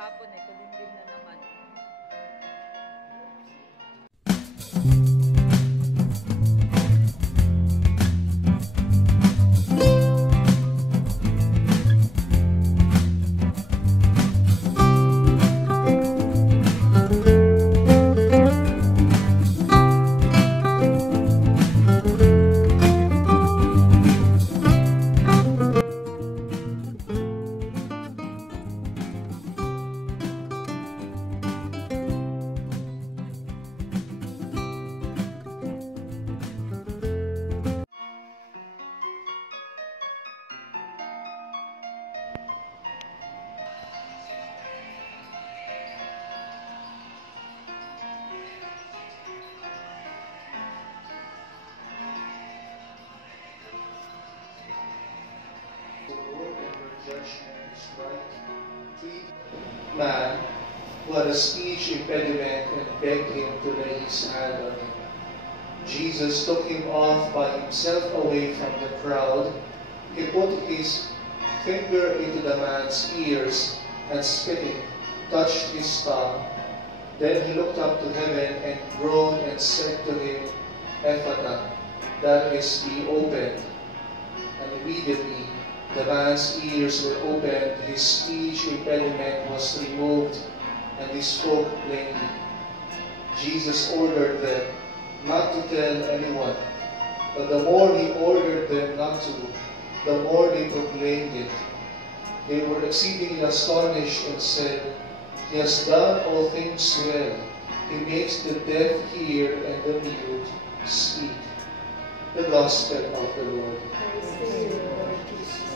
kahapon eh, kulimlim na naman. Man who had a speech impediment and begged him to lay his hand on him. Jesus took him off by himself away from the crowd. He put his finger into the man's ears and spitting, touched his tongue. Then he looked up to heaven and groaned and said to him, Ephata, that is, be opened. And immediately the man's ears were opened, his speech impediment was removed, and he spoke plainly. Jesus ordered them not to tell anyone, but the more he ordered them not to, the more they proclaimed it. They were exceedingly astonished and said, He has done all things well. He makes the deaf hear and the mute speak. The Gospel of the Lord. Praise the Lord Jesus.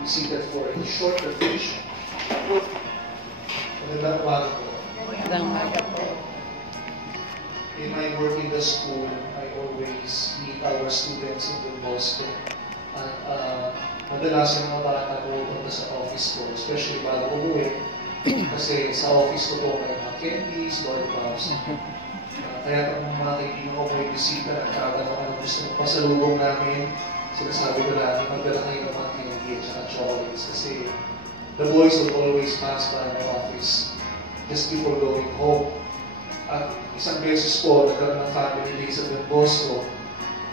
We see that for a short reflection. Magandang umaga po. Magandang umaga po. In my work in the school, I always meet our students in Don Bosco. At madalas ang mga bata pupunta sa office ko, especially bago umuwi. Kasi sa office ko po may mga candies, lollipops. Kaya kung mga kaibigan ko may bisita at kada naman gusto mo pasalubong namin, sinasabi ko lagi, magdala kayo ng mga candy at saka chocolates. Kasi the boys will always pass by my office just before going home. At isang beses po, nagkaroon ng family day sa Don Bosco.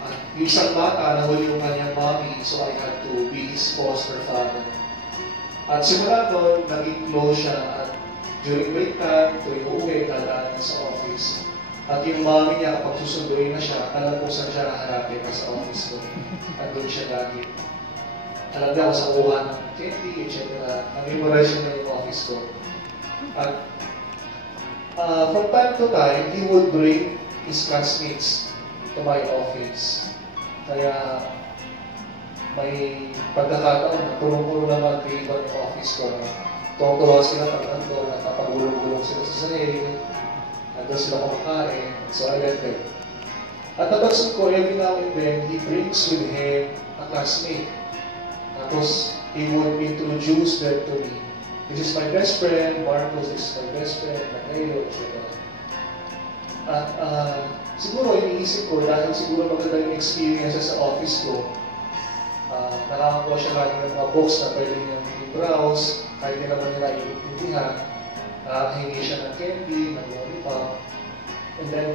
At yung isang bata, nahuli yung kanyang mommy, so I had to be his foster father. At simula doon, naging close siya. At during break time, tuwing uuwi, dadaan niya sa office. At yung mommy niya, kapag susunduin na siya, alam ko saan siya nahanapin sa office ko. At doon siya lagi. Alam niya kung sa kuha ng candy, etc. Namemorize siya na yung office ko. At from time to time, he would bring his classmates to my office. Kaya may pagkakataon, pulong-pulo naman create yung office ko. Tuwang-tuwa sila pag nandun, nakapagulong-gulong sila sa sarili. Nandun sila kumakain. So I let them. At napansin ko, every now and then, he brings with him a classmate. Tapos, he would introduce them to me. This is my best friend, Marcos, this is my best friend, Mateo, etc. At siguro iniisip ko, dahil siguro maganda yung experiences sa office ko, nakakakuha siya lagi ng mga books na pwede niya i-browse, kahit hindi naman nila iintindihan. Nakakahingi siya ng candy, ng lollipop, and then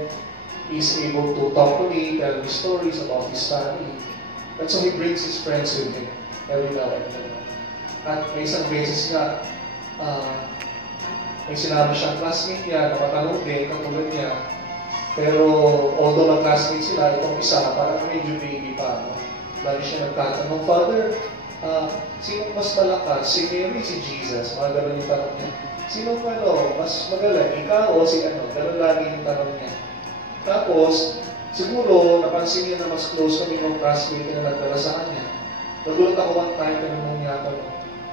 he's able to talk to me, tell me stories about his family. And so he brings his friends with him every now and then. At may isang beses nga, may sinabi siyang classmate niya na matanong din, katulad niya. Pero although mag-classmate sila, itong isa, parang medyo baby pa. No? Lagi siya nagtatanong, Father, sinong mas malakas? Si Mary, si Jesus? Mga gano'n yung tanong niya. Sinong mas magaling? Ikaw o si ano? Gano'n lagi yung tanong niya. Tapos, siguro, napansin niya na mas close kami ng classmate na nagdala sa kanya. Nagulat ako one time, tinanong niya ako,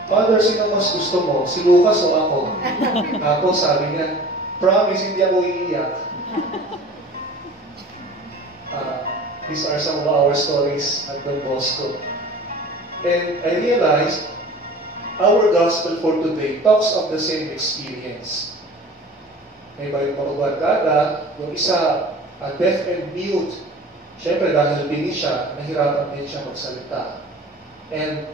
Father, sino mas gusto mo? Si Lucas o ako? Tapos sabi niya, promise, hindi ako iiyak. These are some of our stories at Don Bosco. And I realized our gospel for today talks of the same experience. May barigada, yung isa, deaf and mute. Siyempre, dahil bini siya, nahirapan din siya magsalita. And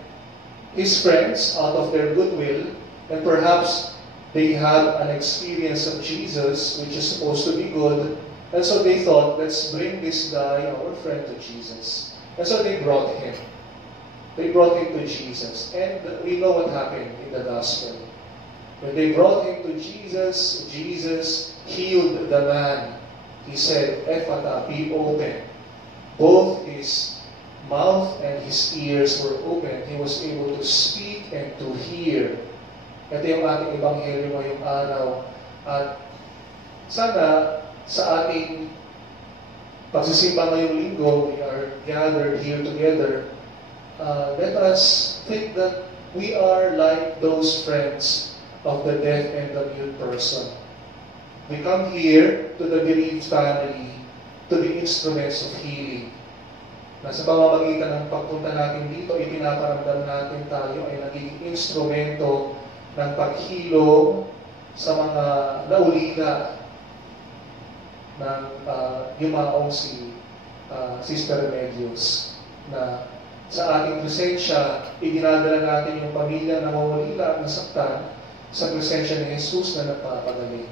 his friends, out of their goodwill, And perhaps they had an experience of Jesus, which is supposed to be good. And so they thought, let's bring this guy, our friend, to Jesus. And so they brought him. They brought him to Jesus. And we know what happened in the gospel. When they brought him to Jesus, Jesus healed the man. He said, Ephata, be open. Both his mouth and his ears were open. He was able to speak and to hear. Ito yung ating ebanghelyo ngayong araw. At sana sa ating pagsisimba ngayong linggo, we are gathered here together. Let us think that we are like those friends of the deaf and the mute person. We come here to the bereaved family to be instruments of healing. Na sa pamamagitan ng pagpunta natin dito, ipinaparamdam natin tayo ay nagiging instrumento ng paghilom sa mga naulila ng yumaong si Sister Remedios, na sa ating presensya, idinadala natin yung pamilya na mawalila, nasaktan, sa presensya ni Jesus na nagpapagaling.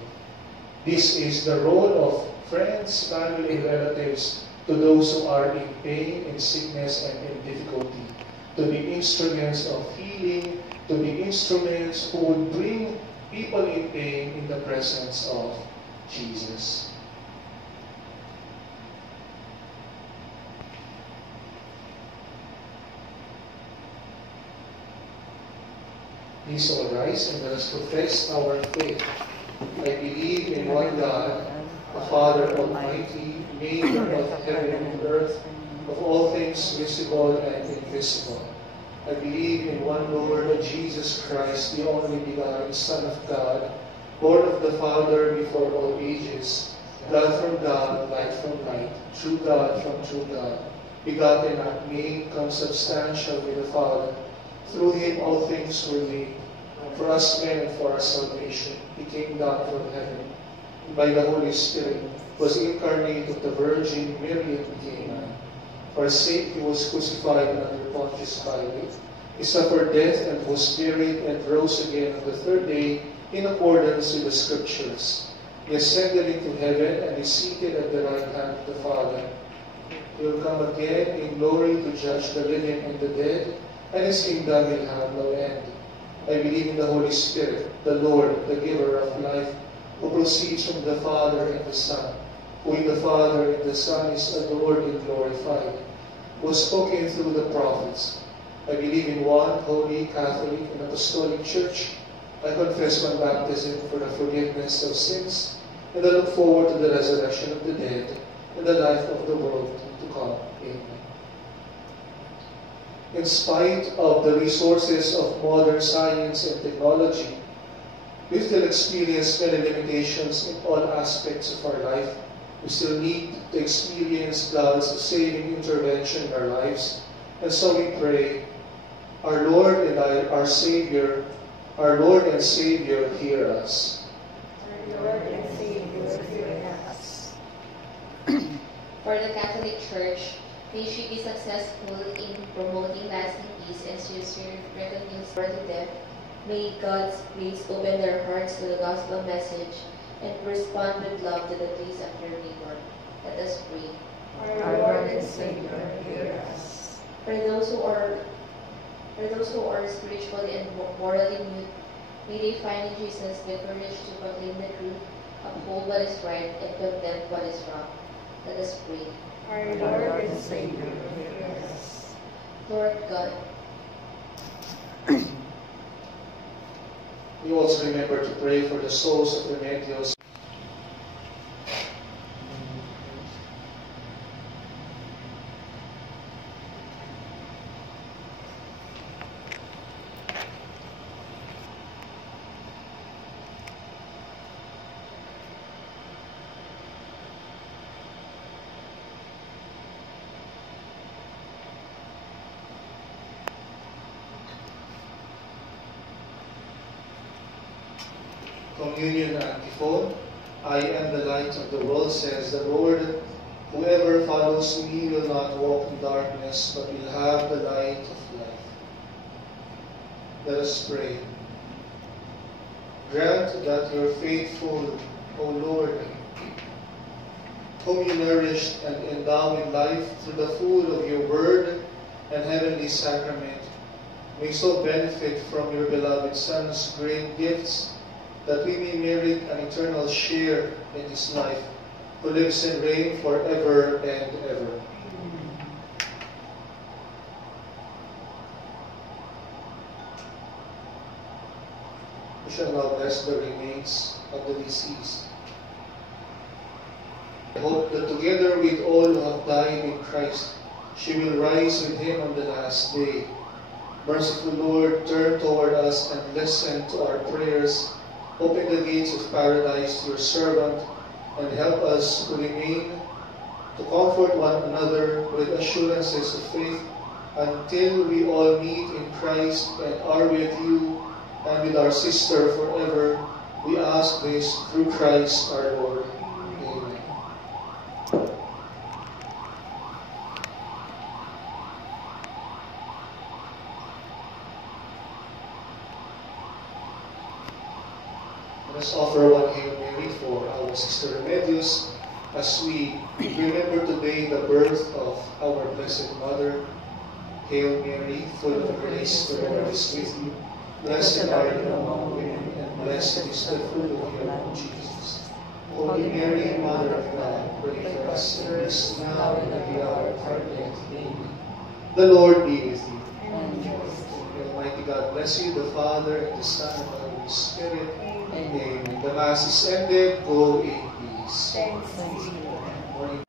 This is the role of friends, family, and relatives to those who are in pain, in sickness, and in difficulty. To be instruments of healing, to be instruments who would bring people in pain in the presence of Jesus. Please all rise and let us profess our faith. I believe in one God, the Father Almighty, maker of heaven and earth, of all things visible and invisible. I believe in one Lord, Jesus Christ, the only begotten Son of God, born of the Father before all ages, God from God, light from light, true God from true God, begotten, not made, consubstantial with the Father. Through him all things were made. For us men and for our salvation, he came down from heaven. And by the Holy Spirit was incarnate of the Virgin Mary and became man. For our sake he was crucified under Pontius Pilate. He suffered death and was buried and rose again on the third day in accordance with the Scriptures. He ascended into heaven and is seated at the right hand of the Father. He will come again in glory to judge the living and the dead, and his kingdom will have no end. I believe in the Holy Spirit, the Lord, the giver of life, who proceeds from the Father and the Son, who in the Father and the Son is adored and glorified, who has spoken through the prophets. I believe in one holy, Catholic, and Apostolic Church. I confess one baptism for the forgiveness of sins, and I look forward to the resurrection of the dead and the life of the world to come. Amen. In spite of the resources of modern science and technology, we still experience many limitations in all aspects of our life. We still need to experience God's saving intervention in our lives. And so we pray, our Lord and our Savior, our Lord and Savior, hear us. Our Lord and Savior, hear us. For the Catholic Church, may she be successful in promoting lasting peace and sincere recognition for the deaf. May God's grace open their hearts to the gospel message and respond with love to the pleas of their neighbor. Let us pray. Our Lord and Savior, hear us. For those who are spiritually and morally mute, may they find in Jesus the courage to proclaim the truth, uphold what is right, and condemn what is wrong. Let us pray. Our Lord and Savior, hear us. Lord God, We also remember to pray for the souls of Remedios. Communion antiphon. I am the light of the world, says the Lord. Whoever follows me will not walk in darkness, but will have the light of life. Let us pray. Grant that your faithful, O Lord, whom you nourished and endow with life through the food of your word and heavenly sacrament, may so benefit from your beloved Son's great gifts, that we may merit an eternal share in his life, who lives and reigns forever and ever. We shall now bless the remains of the deceased. I hope that together with all who have died in Christ, she will rise with him on the last day. Merciful Lord, turn toward us and listen to our prayers. Open the gates of paradise to your servant, and help us to remain, to comfort one another with assurances of faith, until we all meet in Christ and are with you and with our sister forever. We ask this through Christ our Lord. Amen. Let us offer one Hail Mary for our Sister Remedios as we remember today the birth of our Blessed Mother. Hail Mary, full of grace, the Lord is with you. Blessed are you among women, and blessed is the fruit of your womb, Jesus. Holy Mary, Mother of God, pray for us sinners, now and at the hour of our death. Amen. The Lord be with you. May Almighty God bless you, the Father, and the Son, and the Holy Spirit. Amen. The Mass is ended. Go in peace. Thanks be to God. Morning.